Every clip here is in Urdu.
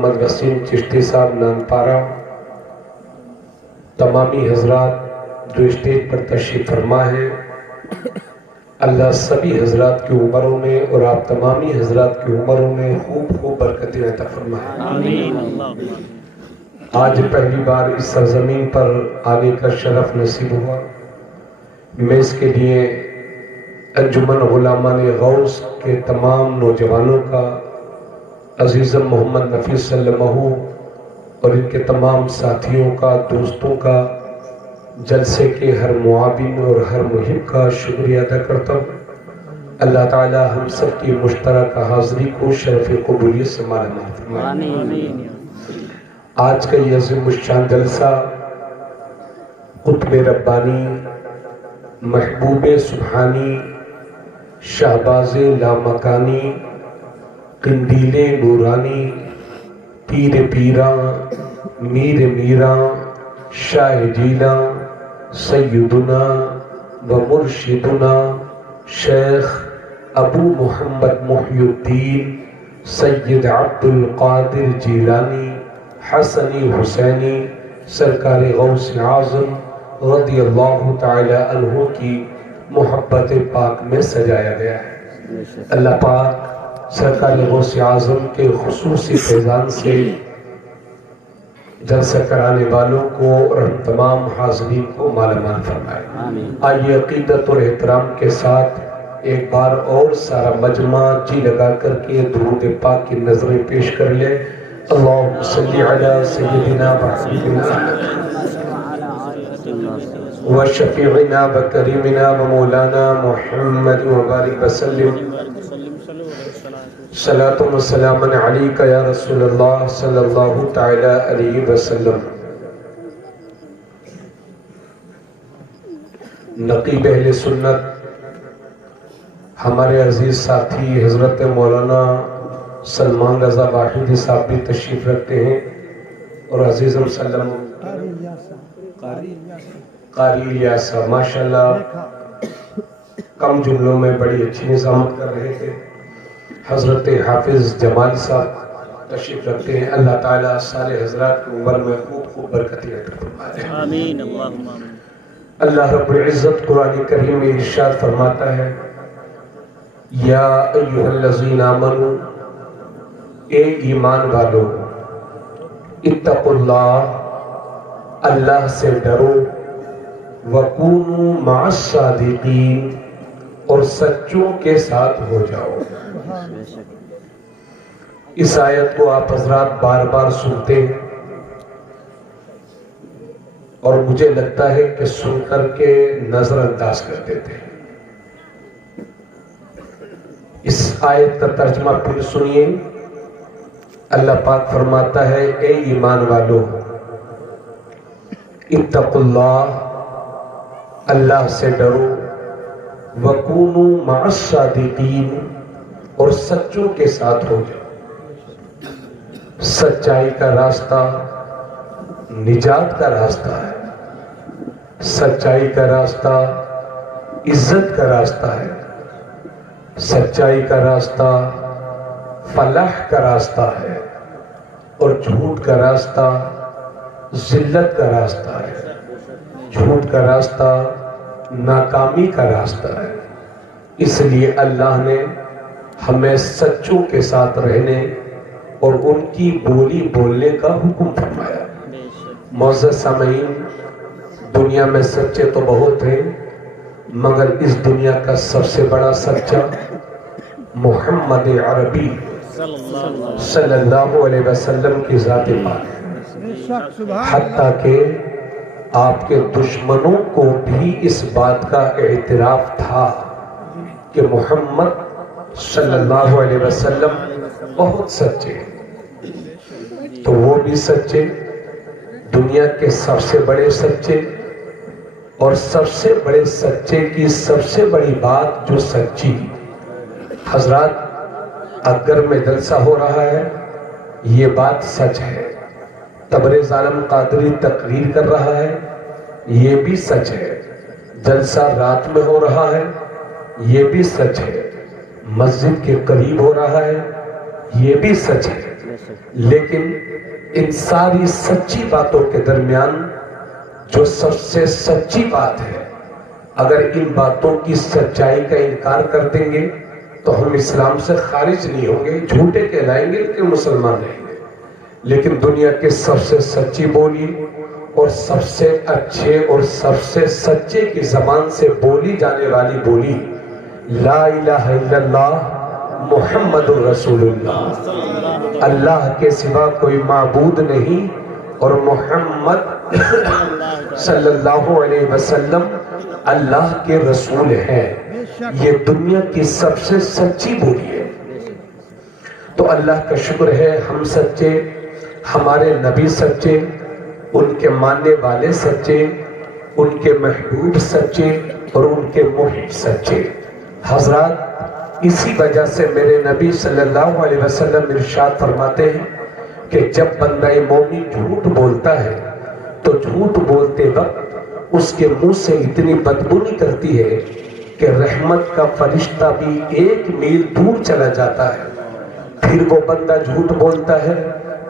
محمد وسیم چشتی صاحب نانپارہ، تمامی حضرات جو اسٹیج پر تشریف فرما ہے، اللہ سبھی حضرات کی عمروں میں اور آپ تمامی حضرات کی عمروں میں خوب خوب برکتیں عطا فرمائے۔ آج پہلی بار اس سرزمین پر آنے کا شرف نصیب ہوا۔ میں اس کے لیے انجمن غلامان غوث کے تمام نوجوانوں کا، عزیزم محمد نفیس صلی اللہ علیہ وسلم اور ان کے تمام ساتھیوں کا، دوستوں کا، جلسے کے ہر معاون اور ہر محب کا شکریہ ادا کرتا ہوں۔ اللہ تعالی ہم سب کی مشترکہ حاضری کو شرف قبولیت سے مالا مال فرمائے۔ آج کا یہ عظیم الشان جلسہ قطب ربانی، محبوب سبحانی، شہباز لامکانی، قندیل نورانی، پیر پیراں، میر میراں، شاہ جیلاں، سیدنا و مرشدنا شیخ ابو محمد محی الدین سید عبد القادر جیلانی حسنی حسینی سرکار غوث اعظم رضی اللہ تعالی عنہ کی محبت پاک میں سجایا گیا ہے۔ اللہ پاک سرکار غوث اعظم کے خصوصی فیضان سے جلسہ کرانے والوں کو اور ہم تمام حاضرین کو مالا مال فرمائے۔ آئیے عقیدت اور احترام کے ساتھ ایک بار اور سارا مجمع جی لگا کر کے درود پاک کی نظریں پیش کر لے۔ اللہم صلی علی سیدنا و حبیبنا و شفیعنا و کریمنا و مولانا محمد و بارک وسلم۔ صلاۃ و سلام علیک یا رسول اللہ صلی اللہ تعالی علیہ وسلم۔ نقیب اہل سنت ہمارے عزیز ساتھی حضرت مولانا سلمان رضا واحدی صاحب بھی تشریف رکھتے ہیں، اور عزیز مسلم قاری الیاس ماشاءاللہ کم جملوں میں بڑی اچھی نظامت کر رہے تھے۔ حضرت حافظ جمال صاحب تشریف رکھتے ہیں۔ اللہ تعالیٰ سارے حضرات کی عمر میں خوب خوب برکتیں عطا فرمائے۔ آمین اللہم آمین۔ اللہ رب العزت قرآن کریم میں ارشاد فرماتا ہے، یا ایھا الذین آمنوا، اے ایمان والو، اتقوا اللہ، اللہ سے ڈرو، وکونوا مع الصادقین، اور سچوں کے ساتھ ہو جاؤ۔ اس آیت کو آپ حضرات بار بار سنتے ہیں اور مجھے لگتا ہے کہ سن کر کے نظر انداز کر دیتے ہیں۔ اس آیت کا ترجمہ پھر سنیے۔ اللہ پاک فرماتا ہے، اے ایمان والو، اتقوا اللہ، اللہ سے ڈرو، وَكُونُوا مَعَ الصَّادِقِينَ، اور سچوں کے ساتھ ہو جاؤ۔ سچائی کا راستہ نجات کا راستہ ہے، سچائی کا راستہ عزت کا راستہ ہے، سچائی کا راستہ فلاح کا راستہ ہے، اور جھوٹ کا راستہ ذلت کا راستہ ہے، جھوٹ کا راستہ ناکامی کا راستہ ہے۔ اس لیے اللہ نے ہمیں سچوں کے ساتھ رہنے اور ان کی بولی بولنے کا حکم فرمایا۔ معزز سامعین، دنیا میں سچے تو بہت ہیں، مگر اس دنیا کا سب سے بڑا سچا محمد عربی صلی اللہ علیہ وسلم کی ذات پاک ہے۔ حتیٰ کہ آپ کے دشمنوں کو بھی اس بات کا اعتراف تھا کہ محمد صلی اللہ علیہ وسلم بہت سچے، تو وہ بھی سچے، دنیا کے سب سے بڑے سچے، اور سب سے بڑے سچے کی سب سے بڑی بات جو سچی۔ حضرات، اگر میں جلسہ ہو رہا ہے، یہ بات سچ ہے۔ تبریز عالم قادری تقریر کر رہا ہے، یہ بھی سچ ہے۔ جلسہ رات میں ہو رہا ہے، یہ بھی سچ ہے۔ مسجد کے قریب ہو رہا ہے، یہ بھی سچ ہے۔ لیکن ان ساری سچی باتوں کے درمیان جو سب سے سچی بات ہے، اگر ان باتوں کی سچائی کا انکار کر دیں گے تو ہم اسلام سے خارج نہیں ہوں گے، جھوٹے کہلائیں گے لیکن مسلمان رہیں گے۔ لیکن دنیا کے سب سے سچی بولی اور سب سے اچھے اور سب سے سچے کی زبان سے بولی جانے والی بولی لا الہ الا اللہ محمد الرسول اللہ، اللہ کے سوا کوئی معبود نہیں اور محمد صلی اللہ علیہ وسلم اللہ کے رسول ہیں، یہ دنیا کی سب سے سچی بولی ہے۔ تو اللہ کا شکر ہے ہم سچے، ہمارے نبی سچے، ان کے ماننے والے سچے، ان کے محبوب سچے اور ان کے محب سچے۔ حضرات، اسی وجہ سے میرے نبی صلی اللہ علیہ وسلم ارشاد فرماتے ہیں کہ جب بندہ مومن جھوٹ بولتا ہے تو جھوٹ بولتے وقت اس کے منہ سے اتنی بدبو نکلتی ہے کہ رحمت کا فرشتہ بھی 1 میل دور چلا جاتا ہے۔ پھر وہ بندہ جھوٹ بولتا ہے،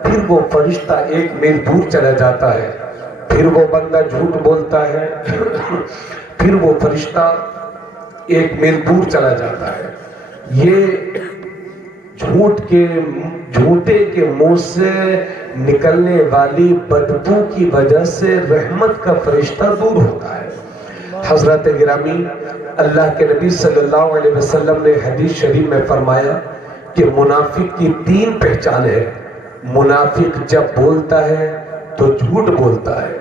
پھر وہ فرشتہ 1 میل دور چلا جاتا ہے، پھر وہ بندہ جھوٹ بولتا ہے، پھر وہ فرشتہ 1 میل دور چلا جاتا ہے۔ یہ جھوٹے کے منہ سے نکلنے والی بدبو کی وجہ سے رحمت کا فرشتہ دور ہوتا ہے۔ حضرت گرامی، اللہ کے نبی صلی اللہ علیہ وسلم نے حدیث شریف میں فرمایا کہ منافق کی 3 پہچان ہے۔ منافق جب بولتا ہے تو جھوٹ بولتا ہے،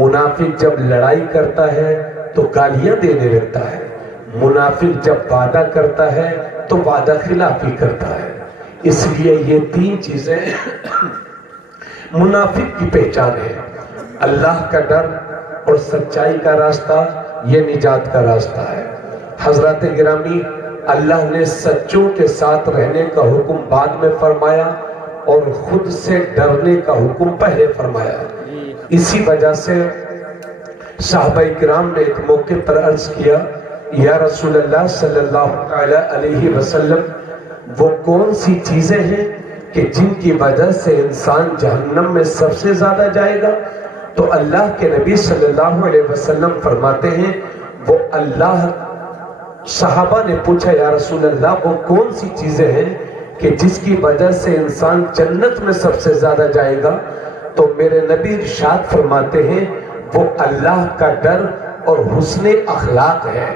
منافق جب لڑائی کرتا ہے تو گالیاں دینے لگتا ہے، منافق جب وعدہ کرتا ہے تو وعدہ خلافی کرتا ہے۔ اس لیے یہ 3 چیزیں منافق کی پہچان ہے۔ اللہ کا ڈر اور سچائی کا راستہ یہ نجات کا راستہ ہے۔ حضرات گرامی، اللہ نے سچوں کے ساتھ رہنے کا حکم بعد میں فرمایا اور خود سے ڈرنے کا حکم پہلے فرمایا۔ اسی وجہ سے صحابہ کرام نے ایک موقع پر عرض کیا، یا رسول اللہ صلی اللہ علیہ وسلم، وہ کون سی چیزیں ہیں کہ جن کی وجہ سے انسان جہنم میں سب سے زیادہ جائے گا؟ تو اللہ کے نبی صلی اللہ علیہ وسلم فرماتے ہیں وہ اللہ۔ صحابہ نے پوچھا، یا رسول اللہ وہ کون سی چیزیں ہیں کہ جس کی وجہ سے انسان جنت میں سب سے زیادہ جائے گا؟ تو میرے نبی ارشاد فرماتے ہیں وہ اللہ کا ڈر اور حسن اخلاق ہے۔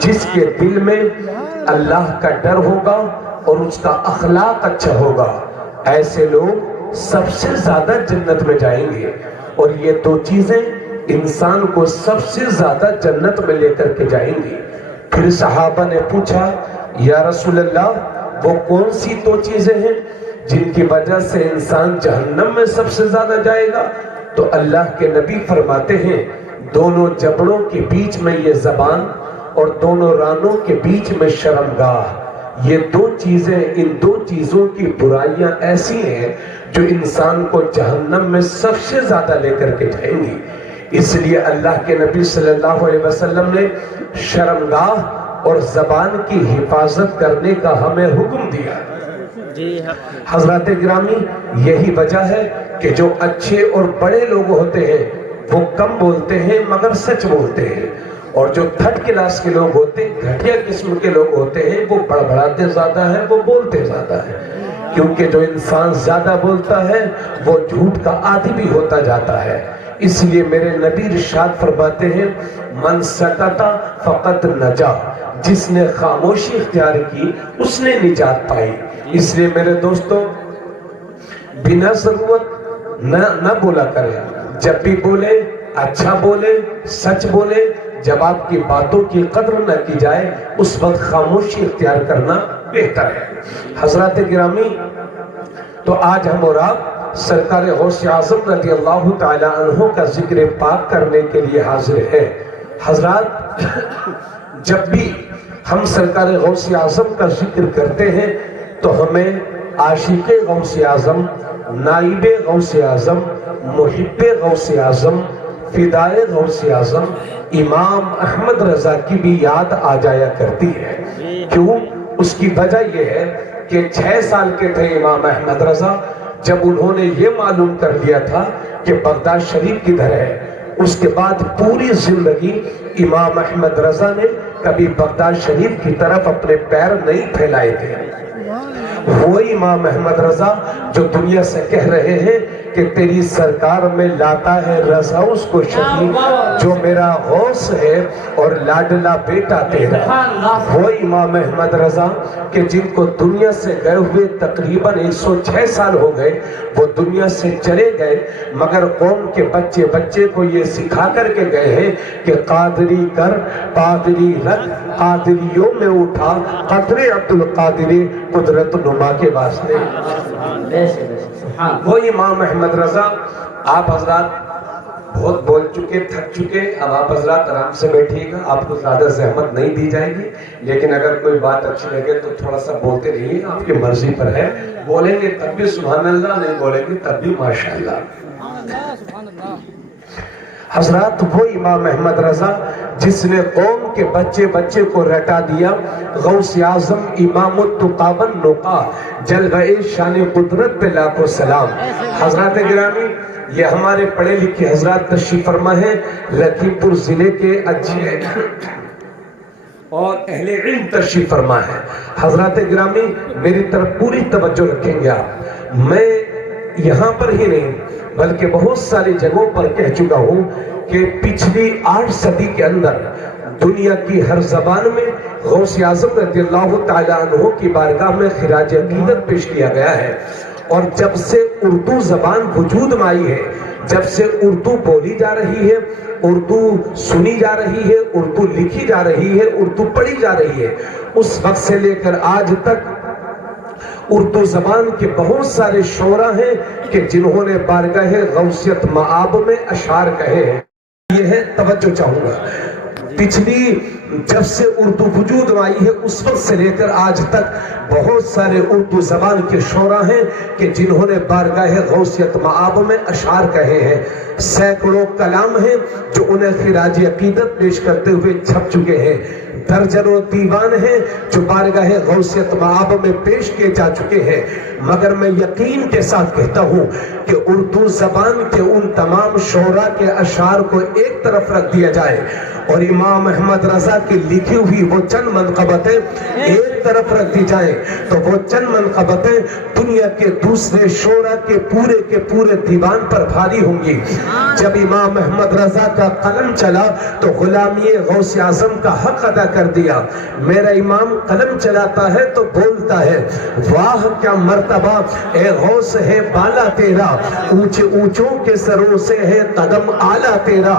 جس کے دل میں اللہ کا ڈر ہوگا اور اس کا اخلاق اچھا ہوگا، ایسے لوگ سب سے زیادہ جنت میں جائیں گے۔ اور یہ 2 چیزیں انسان کو سب سے زیادہ جنت میں لے کر کے جائیں گی۔ پھر صحابہ نے پوچھا، یا رسول اللہ وہ کون سی 2 چیزیں ہیں جن کی وجہ سے انسان جہنم میں سب سے زیادہ جائے گا؟ تو اللہ کے نبی فرماتے ہیں دونوں جبڑوں کے بیچ میں یہ زبان اور دونوں رانوں کے بیچ میں شرمگاہ، یہ 2 چیزیں، ان 2 چیزوں کی برائیاں ایسی ہیں جو انسان کو جہنم میں سب سے زیادہ لے کر کے جائیں گی۔ اس لیے اللہ کے نبی صلی اللہ علیہ وسلم نے شرمگاہ اور زبان کی حفاظت کرنے کا ہمیں حکم دیا۔ حضرات گرامی، یہی وجہ ہے کہ جو اچھے اور بڑے لوگ ہوتے ہیں وہ کم بولتے ہیں مگر سچ بولتے ہیں، اور جو 3rd کلاس کے لوگ ہوتے ہیں، گھٹیا قسم کے لوگ ہوتے ہیں، وہ بڑبڑاتے زیادہ ہیں، وہ بولتے زیادہ ہیں۔ کیونکہ جو انسان زیادہ بولتا ہے وہ جھوٹ کا عادی بھی ہوتا جاتا ہے۔ اس لیے میرے نبی ارشاد فرماتے ہیں من سکت فقط نجا، جس نے خاموشی اختیار کی اس نے نجات پائی۔ اس لیے میرے دوستوں، بنا ضرورت نہ بولا کریں، جب بھی بولے اچھا بولے، سچ بولے۔ جب آپ کی باتوں کی قدر نہ کی جائے اس وقت خاموشی اختیار کرنا بہتر ہے۔ حضرات گرامی، تو آج ہم اور آپ سرکار غوث اعظم رضی اللہ تعالی عنہ کا ذکر پاک کرنے کے لیے حاضر ہیں۔ حضرات، جب بھی ہم سرکار غوث اعظم کا ذکر کرتے ہیں تو ہمیں عاشق غوث اعظم، نائب غوث اعظم، محب غوث اعظم، فدائے غوث اعظم امام احمد رضا کی بھی یاد آ جایا کرتی ہے۔ کیوں؟ اس کی وجہ یہ ہے کہ 6 سال کے تھے امام احمد رضا جب انہوں نے یہ معلوم کر لیا تھا کہ بغداد شریف کدھر ہے، اس کے بعد پوری زندگی امام احمد رضا نے کبھی بغداد شریف کی طرف اپنے پیر نہیں پھیلائے تھے۔ وہ امام احمد رضا جو دنیا سے کہہ رہے ہیں کہ تیری سرکار میں لاتا ہے رضا اس کو شکیل جو میرا غوث ہے اور لاڈلا بیٹا تیرا۔ وہ امام احمد رضا کہ جن کو دنیا سے گئے ہوئے تقریباً 106 سال ہو گئے، وہ دنیا سے چلے گئے مگر قوم کے بچے بچے کو یہ سکھا کر کے گئے ہیں کہ قادری کر پادری رکھ، قادریوں میں اٹھا قدر عبدالقادری قدرت نما کے واسطے۔ وہ امام احمد رضا، آپ حضرات بہت بول چکے، تھک چکے، اب آپ حضرات آرام سے بیٹھیے گا، آپ کو زیادہ زحمت نہیں دی جائے گی، لیکن اگر کوئی بات اچھی لگے تو تھوڑا سا بولتے رہیے، آپ کی مرضی پر ہے، بولیں گے تب بھی سبحان اللہ، نہیں بولیں گے تب بھی ماشاءاللہ۔ حضرات وہ امام احمد رضا جس نے قوم کے بچے بچے کو رٹا دیا، غوث اعظم امام التقابن نقا، جلوہ شان قدرت پہ لاکھوں سلام۔ حضرات گرامی، یہ ہمارے پڑھے لکھے حضرات تشریف فرما ہے، لکھیم پور ضلع کے اچھے اور اہل علم تشریف فرما ہے۔ حضرات گرامی میری طرف پوری توجہ رکھیں گے آپ، میں یہاں پر ہی نہیں بلکہ بہت ساری جگہوں پر کہہ چکا ہوں کہ پچھلی 8 صدی کے اندر دنیا کی ہر زبان میں غوث اعظم رضی اللہ تعالیٰ عنہ کی بارگاہ میں خراج عقیدت پیش کیا گیا ہے، اور جب سے اردو زبان وجود میں آئی ہے، جب سے اردو بولی جا رہی ہے، اردو سنی جا رہی ہے، اردو لکھی جا رہی ہے، اردو پڑھی جا رہی ہے، اس وقت سے لے کر آج تک اردو زبان کے بہت سارے شعراء ہیں کہ جنہوں نے بارگاہ غوثیت مآب میں اشعار کہے ہیں۔ یہ ہے توجہ چاہوں گا، پچھلی جب سے اردو وجود میں آئی ہے اس وقت سے لے کر آج تک بہت سارے اردو زبان کے شعراء ہیں کہ جنہوں نے بارگاہ غوثیت مآب میں اشعار کہے ہیں۔ سینکڑوں کلام ہیں جو انہیں خراج عقیدت پیش کرتے ہوئے چھپ چکے ہیں، درجنوں دیوان ہیں جو بارگاہ غوثیت مآب میں پیش کیے جا چکے ہیں، مگر میں یقین کے ساتھ کہتا ہوں کہ اردو زبان کے ان تمام شعراء کے اشعار کو ایک طرف رکھ دیا جائے اور امام احمد رضا کی لکھی ہوئی وہ چند منقبتیں ایک طرف رکھ دی جائیں تو وہ چند منقبتیں دنیا کے دوسرے شعراء کے پورے دیوان پر بھاری ہوں گی۔ جب امام احمد رضا کا قلم چلا تو غلامی غوث اعظم کا حق ادا کر دیا۔ میرا امام قلم چلاتا ہے تو بولتا ہے، واہ کیا مرتبہ اے غوث ہے بالا تیرا، اونچے اونچوں کے سروں سے ہے قدم اعلیٰ تیرا،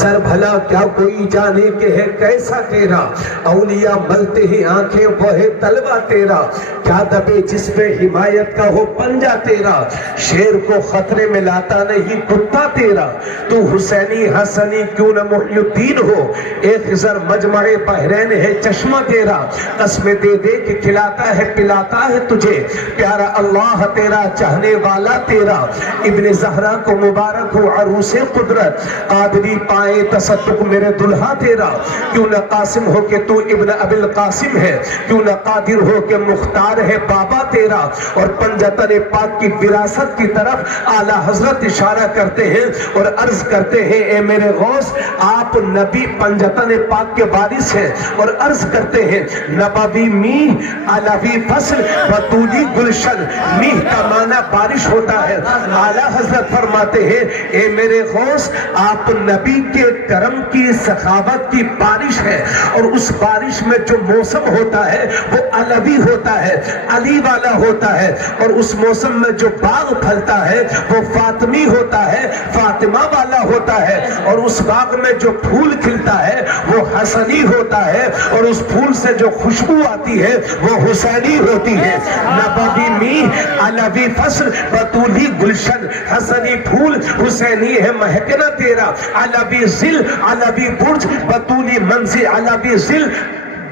سر بھلا کیا کوئی جانے کہ ہے کیسا تیرا، اولیاء ملتے ہی آنکھیں وہ ہے طلبہ تیرا، کیا دبے جس پہ حمایت کا ہو پنجہ تیرا، شیر کو خطرے میں لاتا نہیں کتا تیرا، تو حسینی حسنی کیوں نہ محی الدین ہو، ایک خضر مجمع بحرین ہے چشمہ تیرا، قسمیں دے دے کہ کھلاتا ہے پلاتا ہے تجھے، پیارا اللہ تیرا چاہنے والا تیرا، ابن زہرا کو مبارک ہو عروس قدرت، قادری پائے تصدق میرے دلہا تیرا، کیوں نہ قاسم ہو کہ تو ابن ابی القاسم ہے، کیوں نہ قادر ہو کہ مختار ہے بابا تیرا، اور پنجتن پاک کی وراثت کی طرف اعلیٰ حضرت اشارہ کرتے ہیں اور عرض کرتے ہیں، اے میرے غوث آپ نبی پنجتن پاک کے وارث ہیں، اور عرض کرتے ہیں نبوی میہ علوی فصل بطولی گلشن، میہ کا معنی بارش ہوتا ہے، اعلیٰ حضرت فرماتے ہیں اے میرے غوث آپ نبی کے کرم کی سخاوت کی بارش ہے، اور اس بارش میں جو موسم ہوتا ہے وہ علوی ہوتا ہے، علی والا ہوتا ہے، اور اس موسم میں جو باغ پھلتا ہے وہ فاطمی ہوتا ہے، فاطمہ والا ہوتا ہے، اور اس باغ میں جو پھول کھلتا ہے وہ حسنی ہوتا ہے، اور اس پھول سے جو خوشبو آتی ہے وہ حسینی ہوتی ہے۔ نبوی میہ علوی فصل بطولی گلشن، حسنی پھول حسینی ہے مہکنا تیرا، علوی ذل علوی برج بطولی منزل، علوی ذل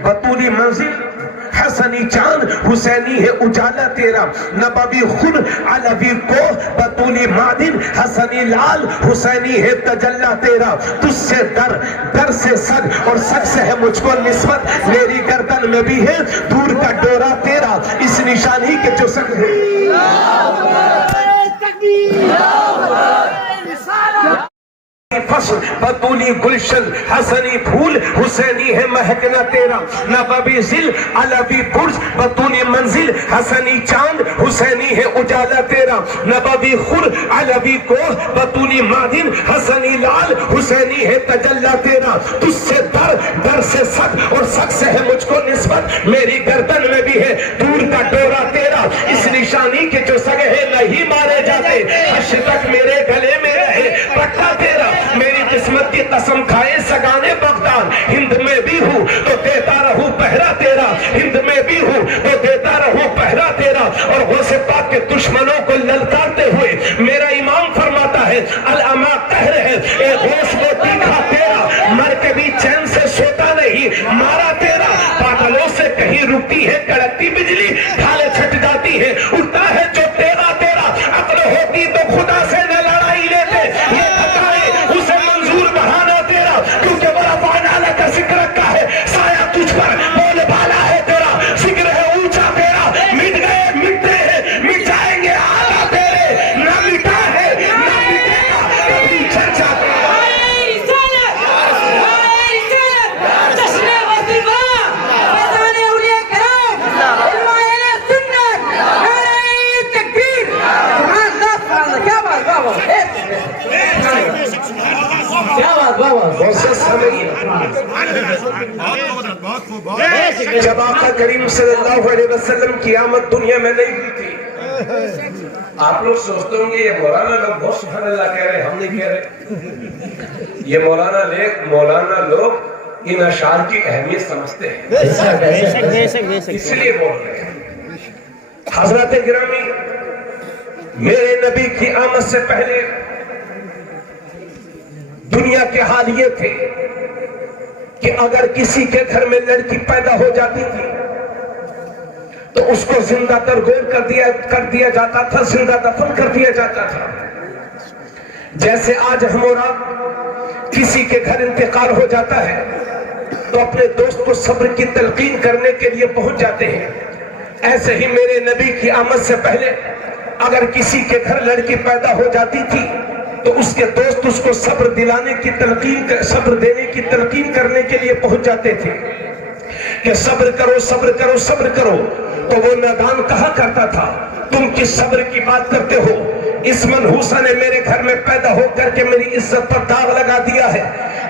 بطولی منزل، حسنی چاند حسینی ہے اجالا تیرا، نبوی خود علوی کو بطولی معدن، حسنی لال حسینی ہے تجلا تیرا، تجھ سے در سے سگ اور سگ سے ہے مجھ کو نسبت، میری گردن میں بھی ہے دور کا ڈورا تیرا، اس نشانی کے جو سگ ہے فصل بطولی گلشن حسنی پھول حسینی ہے مہکنا تیرا نبوی ذل علوی برج بطولی منزل حسنی چاند حسینی ہے اجالا تیرا نبوی خور علوی کوہ بطولی معدن حسنی لال حسینی ہے تجلا تیرا تجھ سے در سے سک اور سک سے ہے مجھ کو نسبت میری گردن میں بھی ہے دور کا ڈورا تیرا اس نشانی کے جو سگے ہیں نہیں مارے جاتے حش تک میرے گلے میں رہے پٹا تیرا میری قسمت کی قسم کھائے سگانے بغداد ہند میں بھی ہوں تو دیتا رہوں پہرا تیرا ہند میں بھی ہوں تو دیتا رہوں پہرا تیرا اور غوث پاک کے دشمنوں کو للکارتے ہوئے میرا امام فرماتا ہے العما قہر ہے اے غوث وہ تیکھا تیرا مر کے بھی چین سے سوتا نہیں مارا تیرا بادلوں سے کہیں رکتی ہے کڑکتی بجلی ڈھالے چھٹ جاتی ہے اٹھتا ہے جو تیرا تیرا عقل ہوتی تو خدا سے نہ لڑائی لیتے یہ بتائے اسے منظور بہانا تیرا کیونکہ بڑا فائنالہ کا ذکر رکھا ہے سایہ تجھ پر بول بالا ہے تیرا ذکر ہے اونچا تیرا مٹ گئے مٹتے ہیں مٹ جائیں گے آگا تیرے نہ مٹا ہے نہ مٹے گا کبھی چرچا جب آقا کریم صلی اللہ علیہ وسلم کی آمد دنیا میں نہیں ہوئی تھی آپ لوگ سوچتے ہوں گے یہ مولانا لوگ بہت سبحان اللہ کہہ رہے ہم نہیں کہہ رہے یہ مولانا لوگ ان اشعار کی اہمیت سمجھتے ہیں اس لیے بول رہے ہیں حضرت گرامی میرے نبی کی آمد سے پہلے دنیا کے حال یہ تھے کہ اگر کسی کے گھر میں لڑکی پیدا ہو جاتی تھی تو اس کو زندہ ترگور کر دیا جاتا تھا زندہ دفن کر دیا جاتا تھا جیسے آج ہم اور آپ کسی کے گھر انتقال ہو جاتا ہے تو اپنے دوست کو صبر کی تلقین کرنے کے لیے پہنچ جاتے ہیں ایسے ہی میرے نبی کی آمد سے پہلے اگر کسی کے گھر لڑکی پیدا ہو جاتی تھی تو اس کے دوست اس کو صبر دینے کی تلقین کرنے کے لیے پہنچ جاتے تھے کہ صبر کرو صبر کرو صبر کرو تو وہ نادان کہا کرتا تھا تم کس صبر کی بات کرتے ہو اس منحوسہ نے میرے گھر میں پیدا ہو کر کے میری عزت پر داغ لگا دیا ہے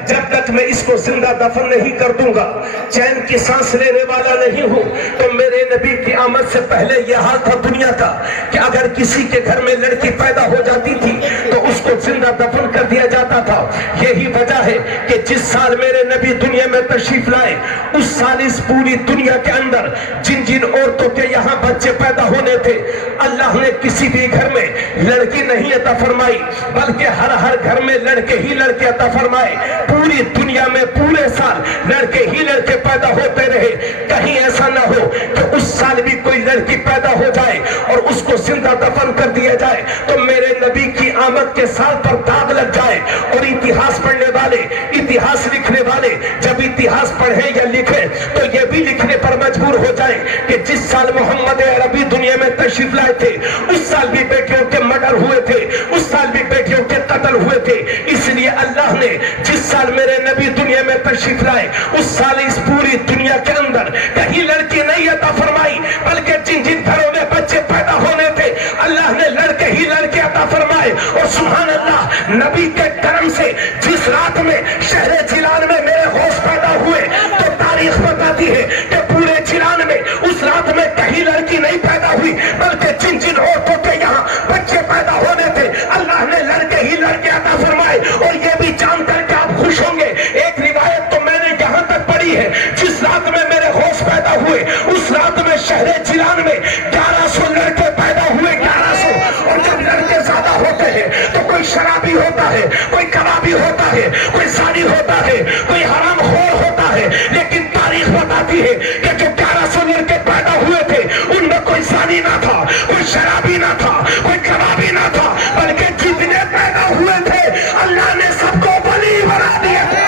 جب تک میں اس کو زندہ دفن نہیں کر دوں گا چین کی سانس لینے والا نہیں ہوں تو میرے نبی کی آمد سے پہلے یہ حال تھا دنیا کا کہ اگر کسی کے گھر میں لڑکی پیدا ہو جاتی تھی تو اس کو زندہ دفن کر دیا جاتا تھا یہی وجہ ہے کہ جس سال میرے نبی دنیا میں تشریف لائے اس سال اس پوری دنیا کے اندر جن جن عورتوں کے یہاں بچے پیدا ہونے تھے اللہ نے کسی بھی گھر میں لڑکی نہیں عطا فرمائی بلکہ ہر گھر میں لڑکے ہی لڑکے عطا فرمائے پوری دنیا میں پورے سال لڑکے ہی لڑکے پیدا ہوتے رہے کہیں ایسا نہ ہو کہ اس سال بھی کوئی لڑکی پیدا ہو جائے اور اس کو زندہ دفن کر دیا جائے تو میرے نبی کی آمد کے سال پر داغ لگ جائے اور اتہاس پڑھنے والے اتہاس لکھنے والے جب اتہاس پڑھیں یا لکھیں تو یہ بھی لکھنے پر مجبور ہو جائیں کہ جس سال محمد عربی دنیا میں تشریف لائے تھے اس سال بھی بیٹیوں کے مرڈر ہوئے تھے اس سال بھی بیٹیوں کے قتل ہوئے تھے اس لیے اللہ نے جس سال میرے نبی دنیا میں تشریف لائے اس سال اس پوری دنیا کے اندر کہیں لڑکی نہیں عطا فرمائی بلکہ جن جن گھروں میں بچے پیدا ہونے تھے اللہ نے لڑکے ہی لڑکے عطا فرمائے اور سبحان اللہ نبی کے کرم سے جس رات میں شہر جیلان میں میرے غوث پیدا ہوئے تو تاریخ بتاتی ہے کہ پورے جیلان میں اس رات میں کہیں لڑکی نہیں پیدا ہوئی بلکہ جن جن عورتوں کے یہاں بچے پیدا ہونے تھے اللہ نے لڑکے ہی لڑکے عطا فرمائے اور یہ بھی جان کر کے آپ خوش ہوں گے ایک روایت تو میں نے یہاں تک پڑھی ہے جس رات میں میرے غوث پیدا ہوئے اس رات میں شہر جیلان میں 1100 لڑکے پیدا ہوئے 1100 اور جب لڑکے زیادہ ہوتے ہیں تو کوئی شرابی ہوتا ہے کوئی کبابی ہوتا ہے کوئی زانی ہوتا ہے کوئی حرام خور ہوتا ہے لیکن تاریخ بتاتی ہے کہ جو 1100 لڑکے پیدا ہوئے تھے ان میں کوئی زانی نہ تھا کوئی شرابی نہ تھا کوئی کبابی نہ تھا بلکہ جتنے پیدا ہوئے تھے اللہ نے سب کو ولی بنا دیا تھے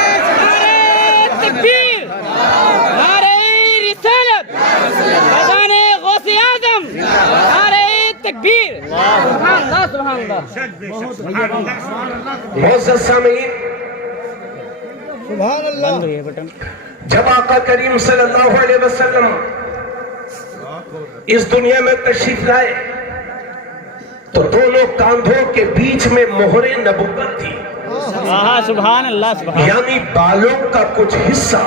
تکبیر نعرہ رسالت اذان غوث اعظم نعرہ تکبیر سبحان اللہ سبحان اللہ معزز سامعین سبحان اللہ. جب آقا کریم صلی اللہ علیہ وسلم اس دنیا میں تشریف لائے تو دونوں کاندھوں کے بیچ میں مہر نبوت تھی. سبحان اللہ سبحان یعنی بالوں کا کچھ حصہ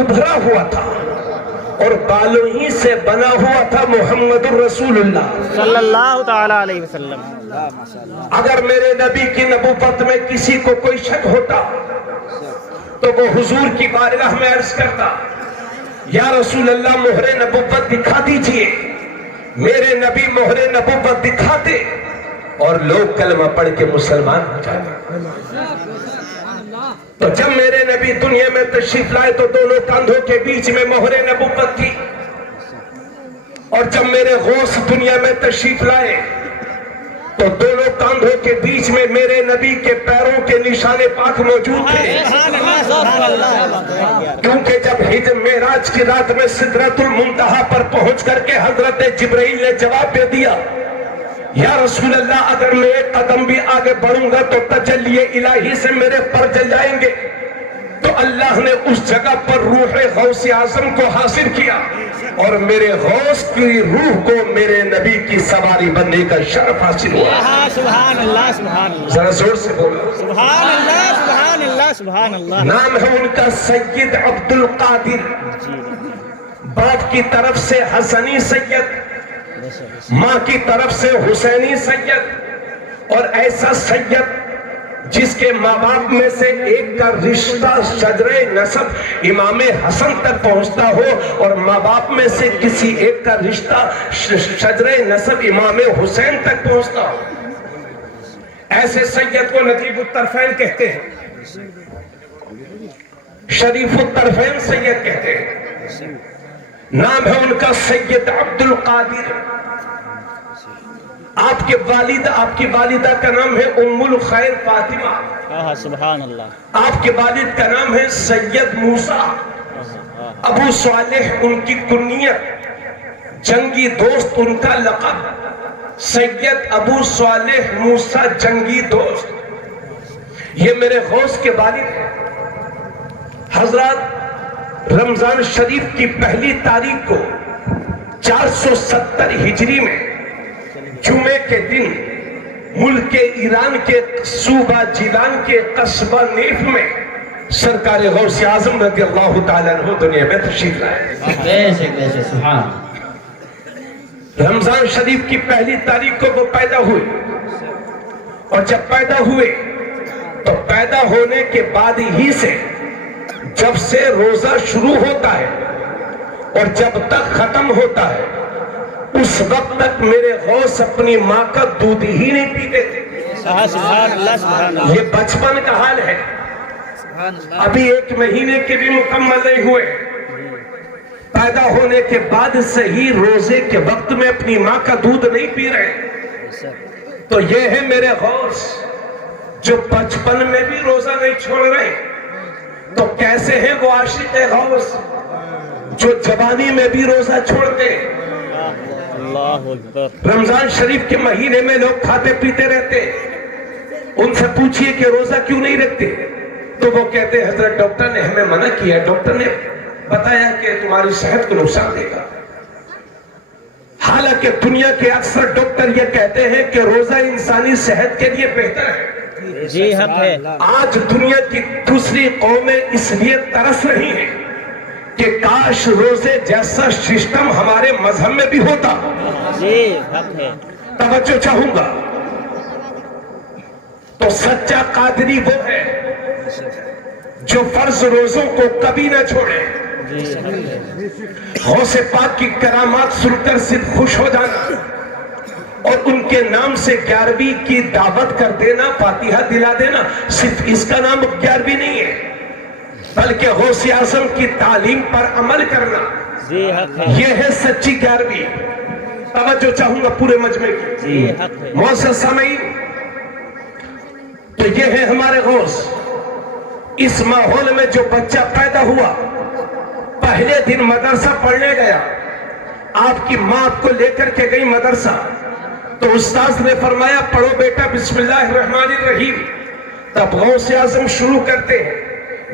ابھرا ہوا تھا اور بالوں ہی سے بنا ہوا تھا محمد الرسول اللہ صلی اللہ تعالی علیہ وسلم. اگر میرے نبی کی نبوت میں کسی کو کوئی شک ہوتا تو وہ حضور کی بارگاہ میں عرض کرتا یا رسول اللہ مہر نبوت دکھا دیجئے. میرے نبی مہر نبوت دکھاتے اور لوگ کلمہ پڑھ کے مسلمان ہو جاتے. تو جب میرے نبی دنیا میں تشریف لائے تو دونوں کاندھوں کے بیچ میں مہر نبوت تھی. اور جب میرے غوث دنیا میں تشریف لائے تو دونوں کاندھوں کے بیچ میں میرے نبی کے پیروں کے نشان پاک موجود تھے. کیونکہ جب ہجر معراج کی رات میں سدرۃ المنتہا پر پہنچ کر کے حضرت جبرائیل نے جواب دے دیا یا رسول اللہ اگر میں ایک قدم بھی آگے بڑھوں گا تو تجلی الہی سے میرے پر جل جائیں گے. تو اللہ نے اس جگہ پر روح غوث اعظم کو حاصل کیا اور میرے غوث کی روح کو میرے نبی کی سواری بننے کا شرف حاصل ہوا. سبحان اللہ سبحان اللہ ذرا زور سے بولو. سبحان اللہ سبحان اللہ سبحان اللہ. نام ہے ان کا سید عبد القادر. باپ کی طرف سے حسنی سید, ماں کی طرف سے حسینی سید, اور ایسا سید جس کے ماں باپ میں سے ایک کا رشتہ شجرہ نسب امام حسن تک پہنچتا ہو اور ماں باپ میں سے کسی ایک کا رشتہ شجرہ نسب امام حسین تک پہنچتا ہو. ایسے سید کو نجیب الطرفین کہتے ہیں, شریف الطرفین سید کہتے ہیں. نام ہے ان کا سید عبد القادر. آپ کے والد آپ کی والدہ کا نام ہے ام الخیر فاطمہ. سبحان اللہ. آپ کے والد کا نام ہے سید موسیٰ. ابو صالح ان کی کنیت, جنگی دوست ان کا لقب. سید ابو صالح موسیٰ جنگی دوست, یہ میرے غوث کے والد ہیں. حضرات رمضان شریف کی پہلی تاریخ کو 470 ہجری میں جمعے کے دن ملک ایران کے صوبہ جیلان کے قصبہ نیف میں سرکار غوث اعظم رضی اللہ تعالیٰ عنہ دنیا میں تشریف لائے. رمضان شریف کی پہلی تاریخ کو وہ پیدا ہوئے, اور جب پیدا ہوئے تو پیدا ہونے کے بعد ہی سے جب سے روزہ شروع ہوتا ہے اور جب تک ختم ہوتا ہے اس وقت تک میرے غوث اپنی ماں کا دودھ ہی نہیں پیتے تھے. سبحان اللہ سبحان اللہ. یہ بچپن کا حال ہے, ابھی 1 مہینے کے بھی مکمل نہیں ہوئے. پیدا ہونے کے بعد سے ہی روزے کے وقت میں اپنی ماں کا دودھ نہیں پی رہے. تو یہ ہے میرے غوث جو بچپن میں بھی روزہ نہیں چھوڑ رہے. تو کیسے ہیں وہ عاشق غوث جو جوانی میں بھی روزہ چھوڑتے. رمضان شریف کے مہینے میں لوگ کھاتے پیتے رہتے. ان سے پوچھئے کہ روزہ کیوں نہیں رکھتے تو وہ کہتے حضرت ڈاکٹر نے ہمیں منع کیا, ڈاکٹر نے بتایا کہ تمہاری صحت کو نقصان دے گا. حالانکہ دنیا کے اکثر ڈاکٹر یہ کہتے ہیں کہ روزہ انسانی صحت کے لیے بہتر ہے. جی حق ہے. آج دنیا کی دوسری قومیں اس لیے ترس رہی ہیں کہ کاش روزے جیسا سسٹم ہمارے مذہب میں بھی ہوتا. جی حق ہے. توجہ چاہوں گا. تو سچا قادری وہ ہے جو فرض روزوں کو کبھی نہ چھوڑے. غوث پاک کی کرامات سن کر صرف خوش ہو جانا اور ان کے نام سے 11ویں کی دعوت کر دینا, فاتحہ دلا دینا, صرف اس کا نام 11ویں نہیں ہے بلکہ غوث اعظم کی تعلیم پر عمل کرنا یہ ہے سچی 11ویں. توجہ چاہوں گا پورے مجمع کی. معزز سامعین, تو یہ ہے ہمارے غوث. اس ماحول میں جو بچہ پیدا ہوا, پہلے دن مدرسہ پڑھنے گیا, آپ کی ماں آپ کو لے کر کے گئی مدرسہ, تو استاذ نے فرمایا پڑھو بیٹا بسم اللہ الرحمن الرحیم. تب غوث اعظم شروع کرتے ہیں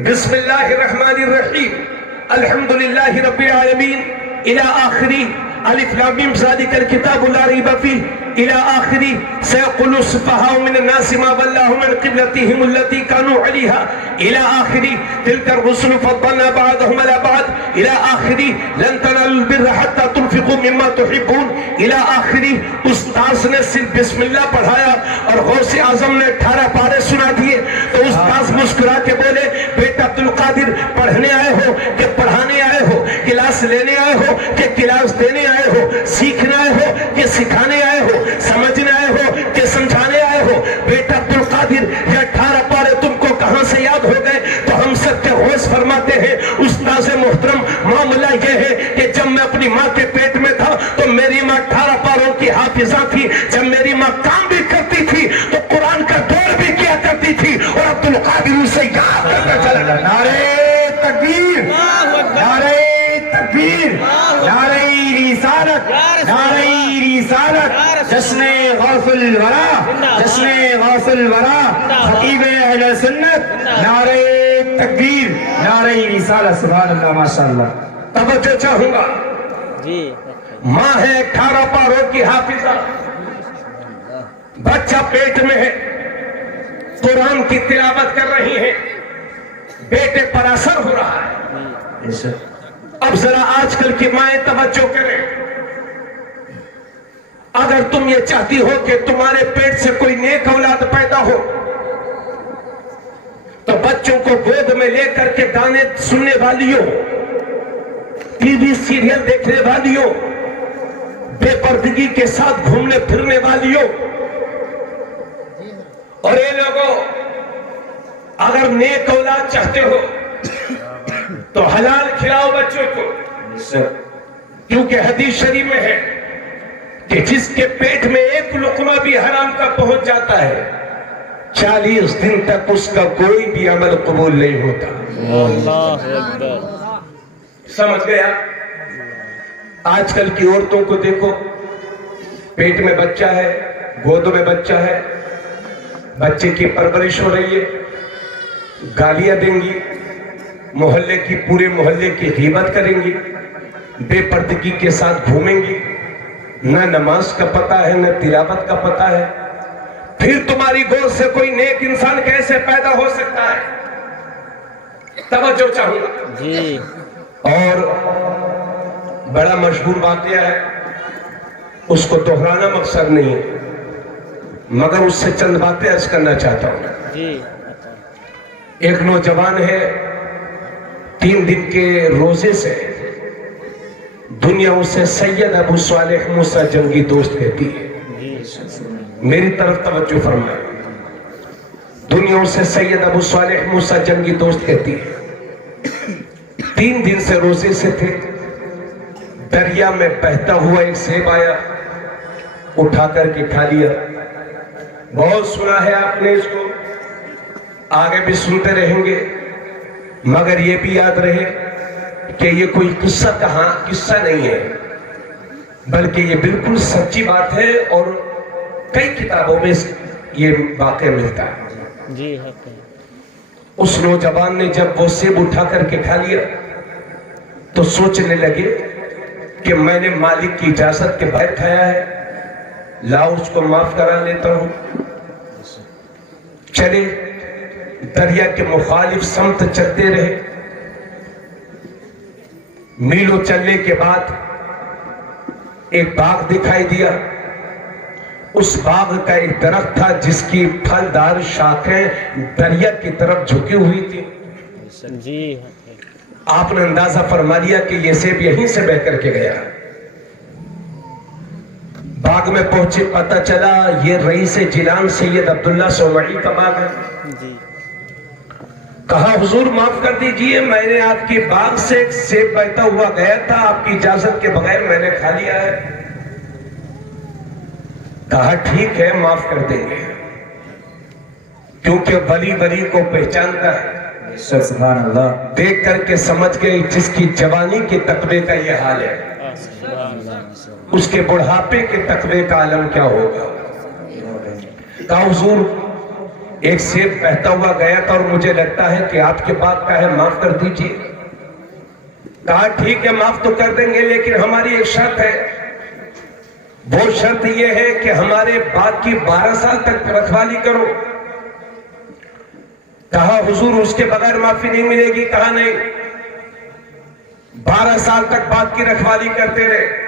بسم اللہ الرحمن الرحیم الحمد للہ رب العالمین الى آخری الف لام میم ذالک الکتاب لا ریب فیہ الى آخری سیقول السفہاء من الناس ما ولاهم عن قبلتهم التي كانوا عليها الى آخری تلك الرسل فضلنا بعضهم على بعض الى آخری لن تنالوا البر حتى تنفقوا مما تحبون الى آخری. استاذ نے صرف بسم اللہ پڑھایا اور غوث اعظم نے 18 پارے سنا دیے تو استاذ مسکرا کے بولے بیٹا عبدالقادر پڑھنے آئے ہو کہ پڑھانے آئے ہو, کلاس لینے آئے ہو کہ کلاس دینے آئے ہو, سیکھنے آئے ہو کہ سکھانے آئے ہو, سمجھنے آئے ہو کہ سمجھانے آئے ہو. بیٹا عبدالقادر یہ 18 پارے تم کو کہاں سے یاد ہو گئے؟ تو ہم سب کے غوث فرماتے ہیں استاذ محترم معاملہ یہ ہے کہ جب میں اپنی ماں کے پیٹ میں تھا تو میری ماں 18 پاروں کی حافظہ تھی. جب میری ماں کام بھی کرتی تھی تو قرآن کا دور بھی کیا کرتی تھی اور عبدالقادر اسے یاد کرتا چلا. نعرہ تکبیر, نعرہ تکبیر, نعرہ رسالت, نعرہ رسالت, جشن غوث الورا, جشن غوث الورا, خطیب اہل سنت, نعرہ تکبیر, نعرہ رسالت. سبحان اللہ, ماشاءاللہ. توجہ چاہوں گا, جی ماں ہے 18 پاروں کی حافظہ, بچہ پیٹ میں ہے, قرآن کی تلاوت کر رہی ہے, بیٹے پر اثر ہو رہا ہے. اب ذرا آج کل کی مائیں توجہ کریں, اگر تم یہ چاہتی ہو کہ تمہارے پیٹ سے کوئی نیک اولاد پیدا ہو تو بچوں کو گود میں لے کر کے گانے سننے والیوں, ٹی وی سیریل دیکھنے والیوں, بے پردگی کے ساتھ گھومنے پھرنے والیوں, اور یہ لوگوں اگر نیک اولاد چاہتے ہو تو حلال کھلاؤ بچوں کو, کیونکہ حدیث شریف میں ہے کہ جس کے پیٹ میں ایک لقمہ بھی حرام کا پہنچ جاتا ہے 40 دن تک اس کا کوئی بھی عمل قبول نہیں ہوتا. اللہ اکبر. سمجھ گیا؟ آج کل کی عورتوں کو دیکھو, پیٹ میں بچہ ہے, گود میں بچہ ہے, بچے کی پرورش ہو رہی ہے, گالیاں دیں گی, محلے کی پورے محلے کی غیبت کریں گی, بے پردگی کے ساتھ گھومیں گی, نہ نماز کا پتہ ہے نہ تلاوت کا پتہ ہے. پھر تمہاری گود سے کوئی نیک انسان کیسے پیدا ہو سکتا ہے؟ توجہ چاہوں گا. جی اور بڑا مشہور واقعہ ہے, اس کو دہرانا مقصد نہیں ہے مگر اس سے چند باتیں عرض کرنا چاہتا ہوں. جی ایک نوجوان ہے, 3 دن کے روزے سے دنیا اسے سید ابو صالح موسیٰ جنگی دوست کہتی ہے. میری طرف توجہ فرمائے, دنیا اسے سید ابو صالح موسیٰ جنگی دوست کہتی ہے. 3 دن سے روزے سے تھے, دریا میں بہتا ہوا ایک سیب آیا, اٹھا کر کے کھا لیا. بہت سنا ہے آپ نے اس کو, آگے بھی سنتے رہیں گے, مگر یہ بھی یاد رہے کہ یہ کوئی قصہ نہیں ہے بلکہ یہ بالکل سچی بات ہے اور کئی کتابوں میں یہ واقعہ ملتا ہے. جی حق ہے. اس نوجوان نے جب وہ سیب اٹھا کر کے کھا لیا تو سوچنے لگے کہ میں نے مالک کی اجازت کے بغیر کھایا ہے, لاؤ اس کو معاف کرا لیتا ہوں. چلے دریا کے مخالف سمت چلتے رہے. میلوں چلنے کے بعد ایک باغ دکھائی دیا. اس باغ کا ایک درخت تھا جس کی پھلدار شاخیں دریا کی طرف جھکی ہوئی تھی. جی آپ نے اندازہ فرما لیا کہ یہ سیب یہیں سے بہ کر کے گیا. باغ میں پہنچے, پتہ چلا یہ رئیس جیلان سید عبداللہ سومعی کا باغ ہے. جی کہا حضور معاف کر دیجئے, میں نے آپ کی باغ سے ایک سیب بہتا ہوا گیا تھا, آپ کی اجازت کے بغیر میں نے کھا لیا ہے. کہا ٹھیک ہے معاف کر دیں گے, کیونکہ ولی ولی کو پہچانتا ہے. سبحان اللہ. دیکھ کر کے سمجھ گئے جس کی جوانی کے تقوی کا یہ حال ہے, اس کے بڑھاپے کے تقوی کا عالم کیا ہوگا. کہا حضور ایک سیب بہتا ہوا گیا تھا اور مجھے لگتا ہے کہ آپ کے بات کا ہے، معاف کر دیجئے۔ کہا ٹھیک ہے معاف تو کر دیں گے، لیکن ہماری ایک شرط ہے، وہ شرط یہ ہے کہ ہمارے باغ کی 12 سال تک رکھوالی کرو۔ کہا حضور اس کے بغیر معافی نہیں ملے گی؟ کہا نہیں، 12 سال تک باغ کی رکھوالی کرتے رہے،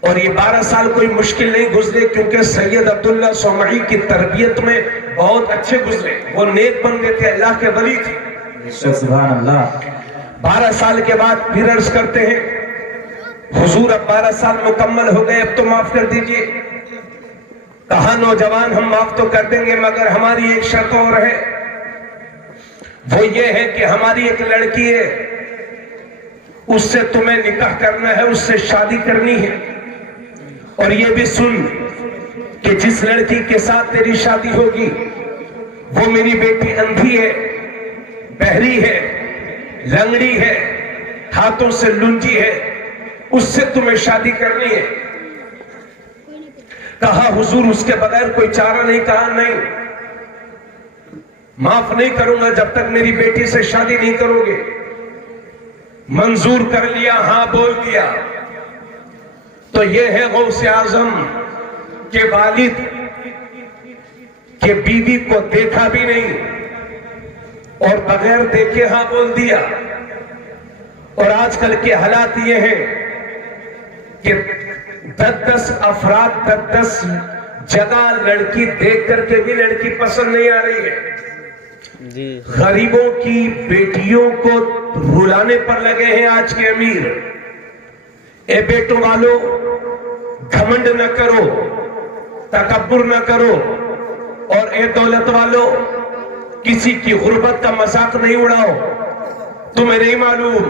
اور یہ 12 سال کوئی مشکل نہیں گزرے، کیونکہ سید عبداللہ صومعی کی تربیت میں بہت اچھے گزرے، وہ نیک بندے تھے، اللہ کے ولی تھے۔ سبحان اللہ۔ 12 سال کے بعد پھر عرض کرتے ہیں حضور اب 12 سال مکمل ہو گئے، اب تو معاف کر دیجئے۔ کہا نوجوان ہم معاف تو کر دیں گے، مگر ہماری ایک شرط اور ہے، وہ یہ ہے کہ ہماری ایک لڑکی ہے، اس سے تمہیں نکاح کرنا ہے، اس سے شادی کرنی ہے، اور یہ بھی سن کہ جس لڑکی کے ساتھ تیری شادی ہوگی وہ میری بیٹی اندھی ہے، بہری ہے، لنگڑی ہے، ہاتھوں سے لنجی ہے، اس سے تمہیں شادی کرنی ہے۔ کہا حضور اس کے بغیر کوئی چارہ نہیں؟ کہا نہیں، معاف نہیں کروں گا جب تک میری بیٹی سے شادی نہیں کرو گے۔ منظور کر لیا، ہاں بول دیا۔ تو یہ ہے غوث اعظم کے والد کہ بیوی کو دیکھا بھی نہیں اور بغیر دیکھے ہاں بول دیا۔ اور آج کل کے حالات یہ ہیں کہ 10 افراد 10 جگہ لڑکی دیکھ کر کے بھی لڑکی پسند نہیں آ رہی ہے۔ جی غریبوں کی بیٹیوں کو رلانے پر لگے ہیں آج کے امیر۔ اے بیٹوں والو، گھمنڈ نہ کرو، تکبر نہ کرو، اور اے دولت والو، کسی کی غربت کا مذاق نہیں اڑاؤ۔ تمہیں نہیں معلوم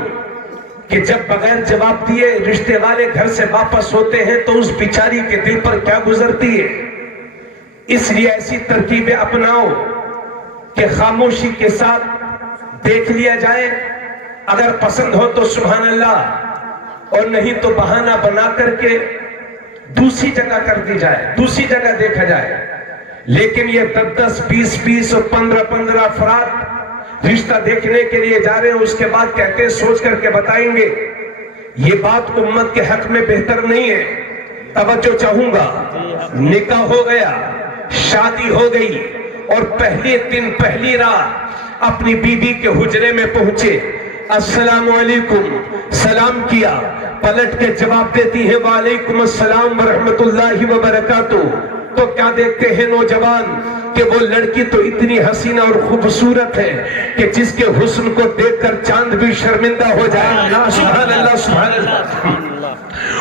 کہ جب بغیر جواب دیے رشتے والے گھر سے واپس ہوتے ہیں تو اس بیچاری کے دل پر کیا گزرتی ہے۔ اس لیے ایسی ترکیبیں اپناؤ کہ خاموشی کے ساتھ دیکھ لیا جائے، اگر پسند ہو تو سبحان اللہ، اور نہیں تو بہانہ بنا کر کے دوسری جگہ کر دی جائے، دوسری جگہ دیکھا جائے۔ لیکن یہ 10 20 اور 15 افراد رشتہ دیکھنے کے لیے جا رہے ہیں، اس کے بعد کہتے ہیں سوچ کر کے بتائیں گے، یہ بات امت کے حق میں بہتر نہیں ہے۔ توجہ چاہوں گا، نکاح ہو گیا، شادی ہو گئی، اور پہلے دن پہلی رات اپنی بیوی کے حجرے میں پہنچے، السلام علیکم سلام کیا، پلٹ کے جواب دیتی ہے وعلیکم السلام ورحمت اللہ وبرکاتہ۔ تو کیا دیکھتے ہیں نوجوان کہ وہ لڑکی تو اتنی حسینہ اور خوبصورت ہے کہ جس کے حسن کو دیکھ کر چاند بھی شرمندہ ہو جائے۔ سبحان اللہ سبحان اللہ۔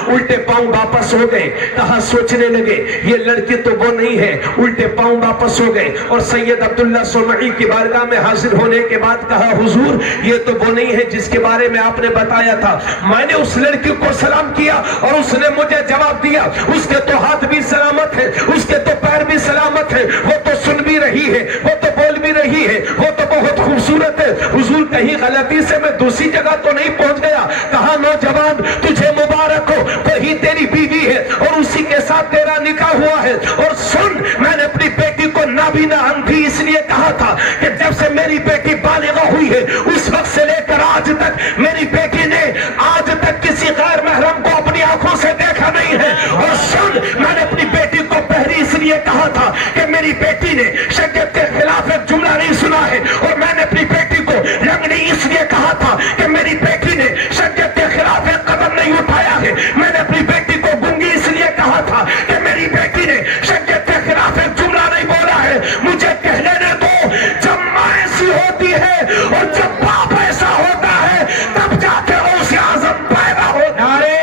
الٹے پاؤں واپس ہو گئے، کہا سوچنے لگے یہ لڑکی تو وہ نہیں ہے، الٹے پاؤں واپس ہو گئے، اور سید عبداللہ صومعی کی بارگاہ میں حاضر ہونے کے بعد کہا حضور یہ تو وہ نہیں ہے جس کے بارے میں آپ نے بتایا تھا۔ میں نے اس لڑکی کو سلام کیا اور اس نے مجھے جواب دیا، اس کے تو ہاتھ بھی سلامت ہے، اس کے تو پیر بھی سلامت ہے، وہ تو سن بھی رہی ہے، وہ تو بول بھی رہی ہے، وہ تو بہت خوبصورت ہے۔ حضور کہیں غلطی سے میں دوسری جگہ تو نہیں پہنچ گیا؟ کہا نوجوان تجھے مبارک ہو، وہی تیری بیوی ہے اور اسی کے ساتھ تیرا نکاح ہوا ہے۔ اور سن، میں نے اپنی بیٹی کو نابینا اندھی اس لیے کہا تھا کہ جب سے میری بیٹی بالغہ ہوئی ہے اس وقت سے لے کر آج تک میری بیٹی نے آج تک کسی غیر محرم کو اپنی آنکھوں سے دیکھا نہیں ہے۔ اور سن، میں نے اپنی بیٹی کو بہری اس لیے کہا تھا کہ میری بیٹی نے شریعت کے خلاف ایک جملہ نہیں سنا ہے، اور میں نے اپنی بیٹی کو لنگڑی اس لیے کہا تھا کہ میری بیٹی نے شریعت کے خلاف ایک قدم نہیں اٹھایا ہے۔ میں نے اپنی بیٹی کو گنگی اس لیے کہا تھا کہ میری بیٹی نے شریعت کے خلاف ایک جملہ نہیں بولا ہے۔ مجھے کہہ لینے دو، جب ماں ایسی ہوتی ہے اور جب باپ ایسا ہوتا ہے تب جا کے غوث اعظم پیدا ہوتا ہے۔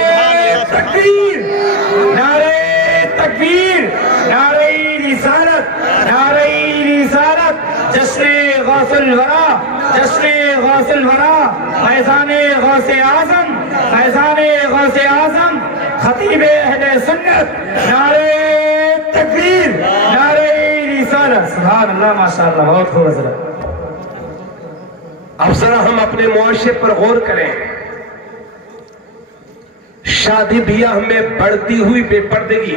نعرہ تکبیر، نعرہ تکبیر، نعرہ رسالت، نعرہ رسالت، جشن غوث الورا، جشن غوث الورا، فیضان غوث اعظم، فیضان غوث اعظم، خطیب اہل سنت، نعرہ تکبیر، نعرہ رسالت۔ سبحان اللہ، ماشاءاللہ، بہت خوب حضرت۔ اب ذرا ہم اپنے معاشرے پر غور کریں، شادی بیاہ میں بڑھتی ہوئی بے پردگی،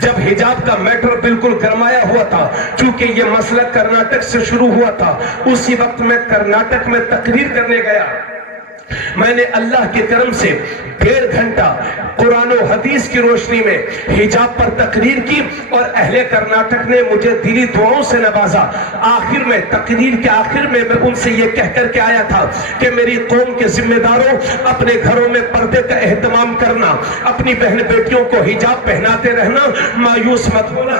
جب حجاب کا میٹر بالکل گرمایا ہوا تھا، چونکہ یہ مسئلہ کرناٹک سے شروع ہوا تھا، اسی وقت میں کرناٹک میں تقریر کرنے گیا۔ میں نے اللہ کے کرم سے 1.5 گھنٹہ قرآن و حدیث کی روشنی میں حجاب پر تقریر کی، اور اہل کرناٹک نے مجھے دلی دعاؤں سے نوازا۔ آخر میں، تقریر کے آخر میں ان سے یہ کہہ کر کے آیا تھا کہ میری قوم کے ذمہ داروں، اپنے گھروں میں پردے کا اہتمام کرنا، اپنی بہن بیٹیوں کو حجاب پہناتے رہنا، مایوس مت ہونا،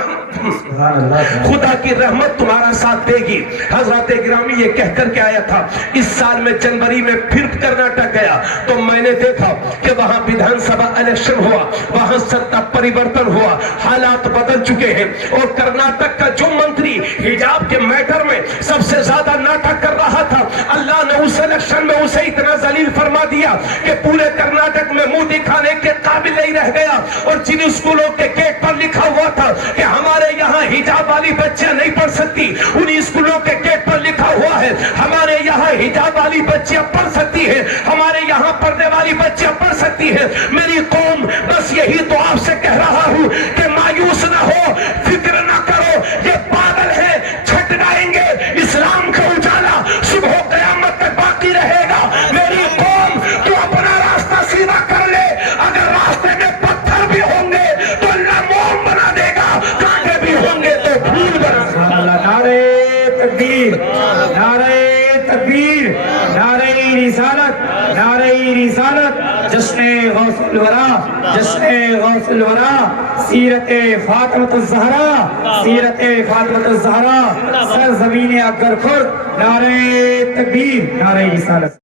خدا کی رحمت تمہارا ساتھ دے گی۔ حضرات گرامی یہ کہہ کر کے آیا تھا۔ اس سال میں جنوری میں پھر کرناٹک گیا تو میں نے دیکھا کہ وہاں بدھان سبھا الیکشن ہوا، وہاں ستا پریورتن ہوا، حالات بدل چکے ہیں، اور کرناٹک کا جو منتری حجاب کے میٹر میں سب سے زیادہ ناٹک کر رہا تھا، اللہ نے اس الیکشن میں اسے اتنا ذلیل فرما دیا کہ پورے کرناٹک میں منہ دکھانے کے قابل نہیں رہ گیا۔ اور جن اسکولوں کے گیٹ پر لکھا ہوا تھا کہ ہمارے یہاں حجاب والی بچیاں نہیں پڑھ سکتی، ان اسکولوں کے گیٹ پر لکھا ہوا ہے ہمارے یہاں حجاب والی بچیاں پڑھ سکتی ہیں، ہمارے یہاں پردے والی بچیاں پڑھ سکتی ہیں۔ میری قوم، بس یہی تو آپ سے کہہ رہا ہوں کہ مایوس نہ ہو، فکر نہ کرو، یہ پاگل ہے، چھٹ جائیں گے، اسلام کا اجالا صبح و قیامت تک باقی رہے گا۔ میری قوم، تو اپنا راستہ سیدھا کر لے، اگر راستے میں پتھر بھی ہوں گے تو اللہ موم بنا دے گا، کانٹے بھی ہوں گے تو پھول بنا دے گا۔ نعرہ تکبیر، نعرہ تکبیر، نعرہ رسالت، نعرہ رسالت، جشن غوث الورا، جشن غوث الورا، سیرت فاطمہ الزہرا، سیرت فاطمہ الزہرا، سرزمین اکبر خورد، نعرہ تکبیر، نعرہ رسالت۔